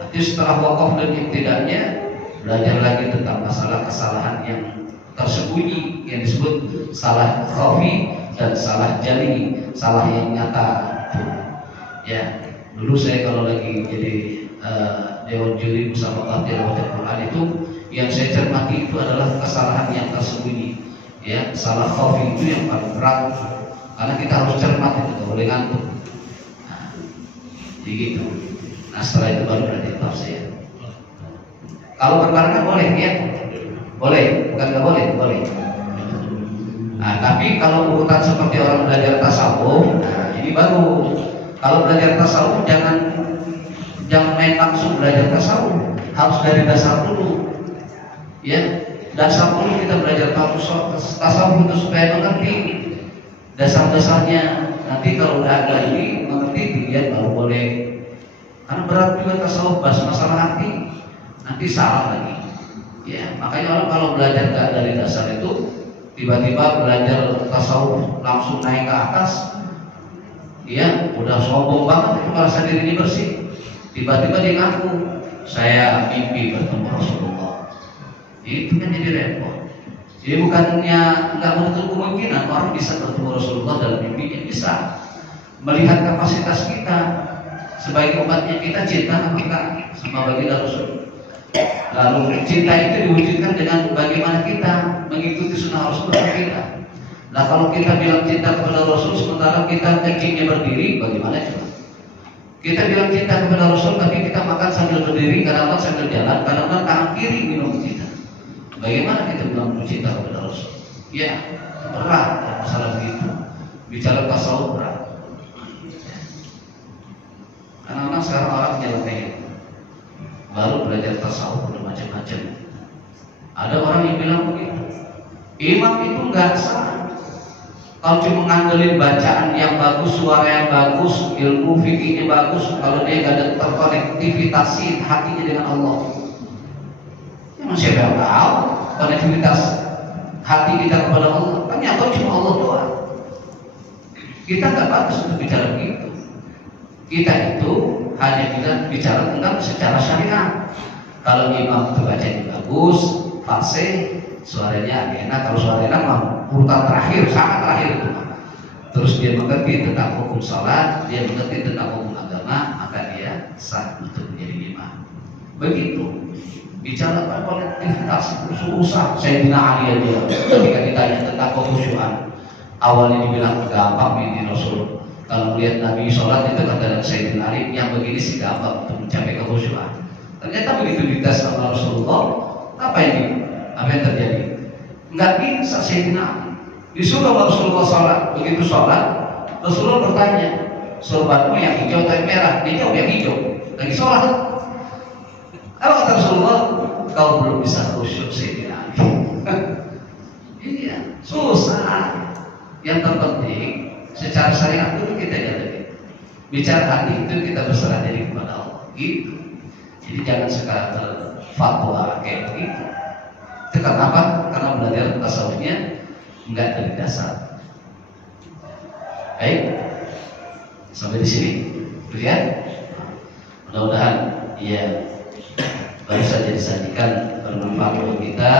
Nanti setelah wakaf dan ibtidanya, belajar lagi tentang masalah kesalahan yang tersembunyi, yang disebut salah khafi dan salah jali, salah yang nyata. Ya, dulu saya kalau lagi jadi dewan juri musabaqah tilawah Quran itu, yang saya cermati itu adalah kesalahan yang tersembunyi, ya, salah khafi itu yang paling berat, karena kita harus cermat itu, nggak boleh ngantuk. Nah, jadi gitu. Nah, setelah itu baru berarti tafsir. Kalau berbarengan boleh, ya, boleh, bukan nggak boleh, boleh. Nah, tapi kalau urutan seperti orang belajar tasawuf, nah ini baru. Kalau belajar tasawuf jangan main langsung belajar tasawuf, harus dari dasar dulu. Ya, dasar dulu kita belajar tasawuf itu supaya mengerti dasar-dasarnya. Nanti kalau udah ada ini mengerti, dia baru boleh. Karena berat juga tasawuf, bahas masalah hati, nanti salah lagi. Ya, makanya orang kalau belajar nggak dari dasar itu, tiba-tiba belajar tasawuf langsung naik ke atas, ya, udah sombong banget, itu merasa dirinya bersih. Tiba-tiba dia ngaku, saya mimpi bertemu Rasulullah. Itu kan jadi repot. Jadi bukannya nggak menutup kemungkinan orang bisa bertemu Rasulullah dalam mimpinya, bisa. Melihat kapasitas kita sebagai umatnya, kita cinta kita sama baginda Rasul. Lalu cinta itu diwujudkan dengan bagaimana kita mengikuti sunnah Rasulullah kita. Nah, kalau kita bilang cinta kepada Rasul sementara kita kencingnya berdiri, bagaimana coba? Kita bilang cinta kepada Rasul tapi kita makan sambil berdiri, kadang-kadang sambil jalan, kadang-kadang tangan kiri minum kita. Bagaimana kita bilang cinta kepada Rasul? Ya, berat ya, masalah begitu. Bicara tasawuf berat. Kadang-kadang sekarang orang nyelekeh, baru belajar tasawuf udah macam-macam. Ada orang yang bilang begitu. Imam itu nggak salah. Kalau cuma ngandelin bacaan yang bagus, suara yang bagus, ilmu fikihnya bagus, kalau dia nggak ada terkonektivitas hatinya dengan Allah, emang siapa yang tahu konektivitas hati kita kepada Allah? Kan yang tahu cuma Allah doang. Kita nggak bagus untuk bicara begitu. Kita itu hanya kita bicara tentang secara syariat. Kalau imam itu bacanya bagus, fasih, suaranya enak. Kalau suara enak mah urutan terakhir, sangat terakhir itu. Terus dia mengerti tentang hukum salat, dia mengerti tentang hukum agama, maka dia sah untuk menjadi imam. Begitu. Bicara tentang kolektivitas susah. Sayyidina Ali aja ketika ditanya tentang kekhusyuan, awalnya dibilang gampang ini Rasul. Kalau melihat Nabi sholat itu kata Sayyidina Ali, yang begini sih gampang untuk mencapai kekhusyuan. Ternyata begitu dites sama Rasulullah, apa yang terjadi? Enggak bisa Sayyidina Ali. Disuruh Rasulullah sholat, begitu sholat, Rasulullah bertanya, sorbanmu yang hijau atau yang merah? Dia jawab yang hijau. Lagi sholat. Apa kata Rasulullah? Kau belum bisa khusyuk Sayyidina Ali. Iya, susah. Yang terpenting secara syariat itu kita jalani. Bicara hati itu kita berserah diri kepada Allah. Gitu. Jadi jangan sekadar fatwa kayak begitu. Itu kenapa? Karena belajar tasawufnya enggak dari dasar. Baik, sampai di sini, lihat. Mudah-mudahan ya baru saja disajikan bermanfaat untuk kita,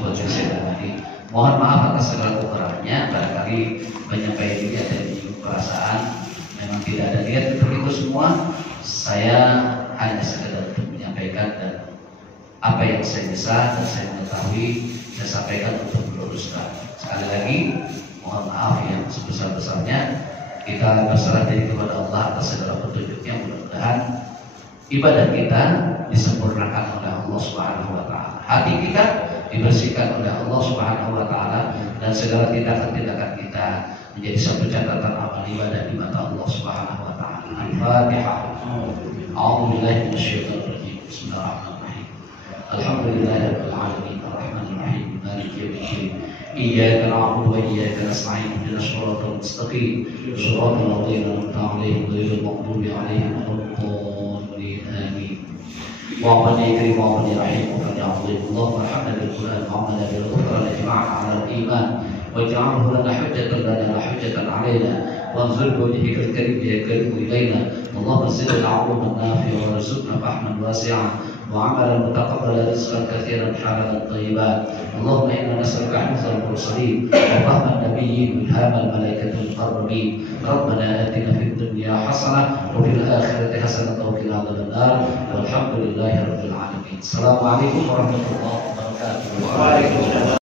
buat saya tadi. Mohon maaf atas segala kekurangannya, barangkali menyampaikan ini ada perasaan memang tidak ada niat untuk itu semua. Saya hanya sekedar untuk menyampaikan dan apa yang saya bisa dan saya mengetahui saya sampaikan untuk meluruskan. Sekali lagi mohon maaf yang sebesar-besarnya. Kita berserah diri kepada Allah atas segala petunjuknya. Mudah-mudahan ibadah kita disempurnakan oleh Allah Subhanahu wa taala. Hati kita dibersihkan oleh Allah Subhanahu wa taala dan segala tindakan-tindakan kita menjadi satu catatan amal ibadah di mata Allah Subhanahu wa taala. Al-Fatihah. A'udzubillahi minasyaitonir rajim. Bismillahirrahmanirrahim. Alhamdulillahirabbil alamin arrahmanir rahim maliki yaumiddin. Iyyaka na'budu wa iyyaka nasta'in ihdinas siratal mustaqim siratal ladzina an'amta 'alaihim ghairil maghdubi 'alaihim waladdallin. Amin. Wa qad yakrim wa qad rahim wa qad اللهم ارحمنا بالقرآن وعملنا بالغفران اجمعنا على الإيمان واجعله لنا حجة لنا لا حجة علينا وانظر بوجهك الكريم يكرم إلينا اللهم زدنا علوما نافعا وارزقنا فهما واسعا وعملا متقبلا رزقا كثيرا حلالا طيبا اللهم انا نسالك حفظ المرسلين وفهم النبيين والهام الملائكه المقربين ربنا اتنا في الدنيا حسنه وفي الاخره حسنه وقنا عذاب النار والحمد لله رب العالمين. السلام عليكم ورحمه الله وبركاته. Waalaikumsalam.